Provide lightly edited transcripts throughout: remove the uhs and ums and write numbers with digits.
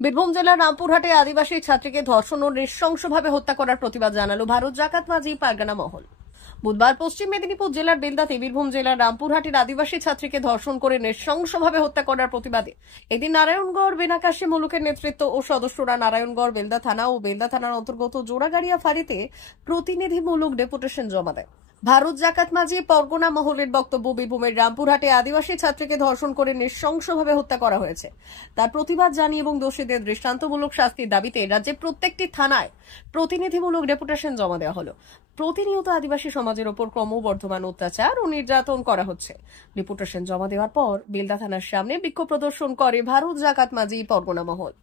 বীরভূম জেলার রামপুরহাটে আদিবাসী ছাত্রীকে ধর্ষণ ও নৃশংসভাবে হত্যা করার প্রতিবাদ জানালো ভারত জাকাত মাঝি পারগানা মহল। বুধবার পশ্চিম মেদিনীপুর জেলার বেলদাতে বীরভূম জেলার রামপুরহাটের আদিবাসী ছাত্রীকে ধর্ষণ করে নৃশংসভাবে হত্যা করার প্রতিবাদে এদিন নারায়ণগড় বেনাকাশি মুলুকের নেতৃত্ব ও সদস্যরা নারায়ণগড় বেলদা থানা ও বেলদা থানার অন্তর্গত জোড়াগাড়িয়া ফাঁড়িতে প্রতিনিধিমূলক ডেপুটেশন জমা দেয়। ভারত জাকাত মাঝি পরগনা মহলের বক্তব্য, বীরভূমের রামপুরহাটে আদিবাসী ছাত্রীকে ধর্ষণ করে নৃশংসভাবে হত্যা করা হয়েছে। তার প্রতিবাদ জানিয়ে এবং দোষীদের দৃষ্টান্তমূলক শাস্তির দাবিতে রাজ্যের প্রত্যেকটি থানায় প্রতিনিধিমূলক ডেপুটেশন জমা দেওয়া হলো। প্রতিনিয়ত আদিবাসী সমাজের ওপর ক্রমবর্ধমান অত্যাচার ও নির্যাতন করা হচ্ছে। ডেপুটেশন জমা দেওয়ার পর বেলদা থানার সামনে বিক্ষোভ প্রদর্শন করে ভারত জাকাত মাঝি পরগনা মহল।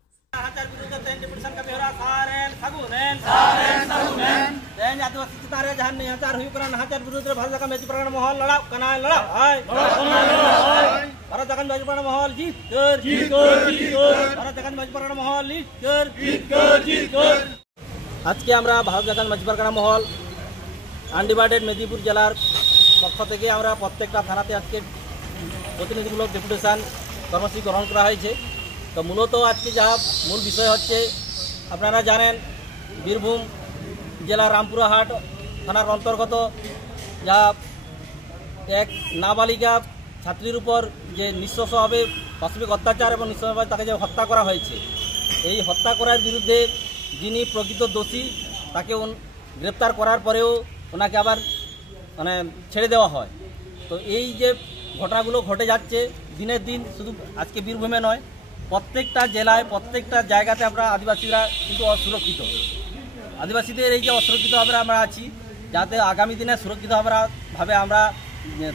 আজকে আমরা ভারত জাকাত মাঝি পারগানা মহল আনডিভাইডেড মেদিনীপুর জেলার পক্ষ থেকে আমরা প্রত্যেকটা থানাতে আজকে প্রতিনিধিমূলক ডেপুটেশন কর্মসূচি গ্রহণ করা হয়েছে। তো মূলত আজকে যা মূল বিষয় হচ্ছে, আপনারা জানেন বীরভূম জেলার রামপুরহাট থানার অন্তর্গত যা এক নাবালিকা ছাত্রীর উপর যে নৃশংসভাবে পাশবিক অত্যাচার এবং নৃশংসভাবে তাকে যে হত্যা করা হয়েছে, এই হত্যা করার বিরুদ্ধে যিনি প্রকৃত দোষী তাকে গ্রেপ্তার করার পরেও ওনাকে আবার ছেড়ে দেওয়া হয়। তো এই যে ঘটনাগুলো ঘটে যাচ্ছে দিনের দিন, শুধু আজকে বীরভূমে নয়, প্রত্যেকটা জেলায় প্রত্যেকটা জায়গাতে আমরা আদিবাসীরা কিন্তু অসুরক্ষিত। আদিবাসীদের এই যে অসুরক্ষিতভাবে আমরা আছি, যাতে আগামী দিনে সুরক্ষিতভাবে আমরা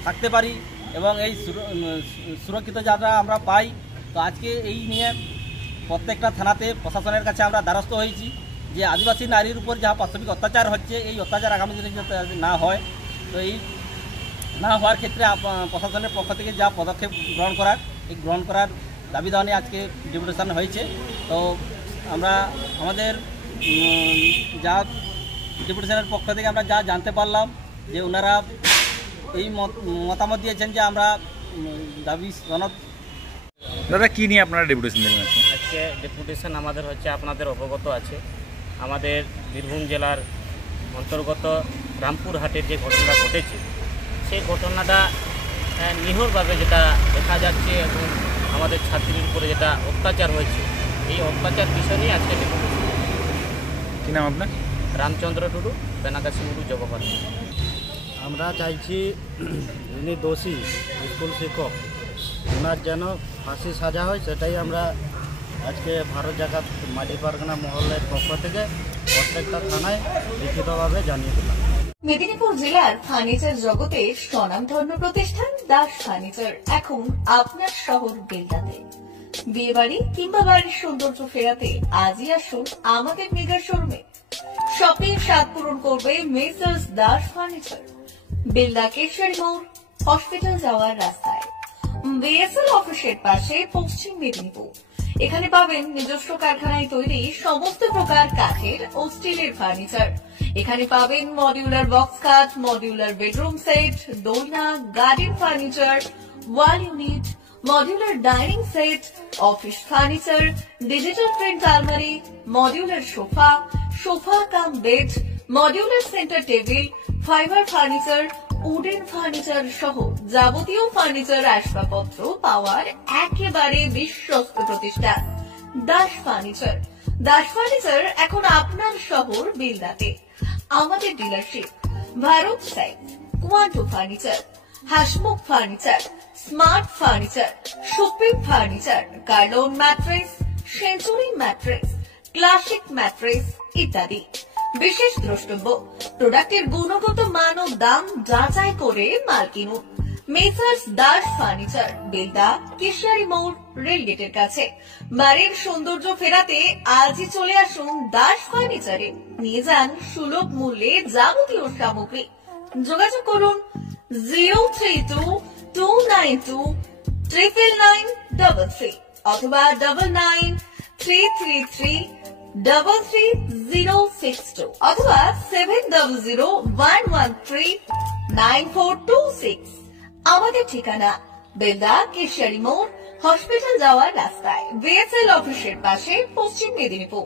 থাকতে পারি এবং এই সুরক্ষিত যাত্রা আমরা পাই। তো আজকে এই নিয়ে প্রত্যেকটা থানাতে প্রশাসনের কাছে আমরা দ্বারস্থ হয়েছি যে আদিবাসী নারীর উপর যা পাশবিক অত্যাচার হচ্ছে, এই অত্যাচার আগামী দিনে যাতে না হয়। তো এই না হওয়ার ক্ষেত্রে প্রশাসনের পক্ষ থেকে যা পদক্ষেপ গ্রহণ করার দাবি দেওয়া নিয়ে আজকে ডেপুটেশন হয়েছে। তো আমরা আমাদের যা ডেপুটেশনের পক্ষ থেকে আমরা যা জানতে পারলাম যে ওনারা এই মতামত দিয়েছেন যে আমরা দাবি দাদা কি নিয়ে আপনারা ডেপুটেশন দেবেন? আজকে ডেপুটেশন আমাদের হচ্ছে, আপনাদের অবগত আছে, আমাদের বীরভূম জেলার অন্তর্গত রামপুরহাটের যে ঘটনা ঘটেছে, সেই ঘটনাটা নিহরভাবে যেটা দেখা যাচ্ছে এবং আমাদের ছাত্রীর উপরে যেটা অত্যাচার হয়েছে, এই অত্যাচার বিষয় নিয়ে আজকে ডেপুটেশন। কী নাম আপনার? রামচন্দ্র টুডু, বেনাকাশি মুলুক জগপাল। আমরা চাইছি যিনি দোষী স্কুল শিক্ষক, ওনার যেন ফাঁসি সাজা হয়, সেটাই আমরা আজকে ভারত জাকাত মাঝি পারগানা মহলের পক্ষ থেকে প্রত্যেকটা থানায় লিখিতভাবে জানিয়ে দিলাম। মেদিনীপুর জেলার ফার্নিচার জগতে স্বনামধন্য প্রতিষ্ঠান দাস ফার্নিচার এখন আপনার শহর বেলদাতে। বিয়ে বাড়ি কিংবা বাড়ির সৌন্দর্য ফেরাতে আজই আসুন আমাদের মেগা শোরুমে। শপিং স্বাদ পূরণ করবে মেসার্স দাস ফার্নিচার, বেলদা কেশরী মোড়, হসপিটাল যাওয়ার রাস্তায়, বিএসএল অফিসের পাশে, পশ্চিম মেদিনীপুর। এখানে পাবেন নিজস্ব কারখানায় তৈরি সমস্ত প্রকার কাঠের ও স্টিলের ফার্নিচার। এখানে পাবেন মডিউলার বক্স কাট, মডিউলার বেডরুম সেট, দোলনা, garden furniture, wall unit, modular dining set, office furniture, digital print আলমারি, modular sofa cum bed, modular centre table, fibre furniture, wooden furniture সহ যাবতীয় ফার্নিচার আসবাবপত্র পাওয়ার একেবারে বিশ্বস্ত প্রতিষ্ঠান দাস ফার্নিচার। দাস ফার্নিচার এখন আপনার শহর বেলদাতে। আমাদের ডিলারশিপ ভারত সাইট, Quanto furniture, Hasmukh furniture, smart furniture, supreme furniture, Kurlon mattress, century mattress, classic mattress ইত্যাদি। বিশেষ দ্রষ্টব্য, প্রোডাক্টের গুণগত মান ও দাম যাচাই করে মাল কিনুন। মেসার্স দাস ফার্নিচার, বেলদা কেশরী মোড়, রেলগেটের কাছে। বাড়ির সৌন্দর্য ফেরাতে আজই চলে আসুন দাস ফার্নিচারে। নিয়ে যান সুলভ মূল্যে যাবতীয় সামগ্রী। যোগাযোগ করুন 03229299933 অথবা 9933333062 অথবা 7001139426। আমাদের ঠিকানা বেলদা কেশরী মোড়, হসপিটাল যাওয়ার রাস্তায় বিএসএল অফিসের পাশে, পশ্চিম মেদিনীপুর।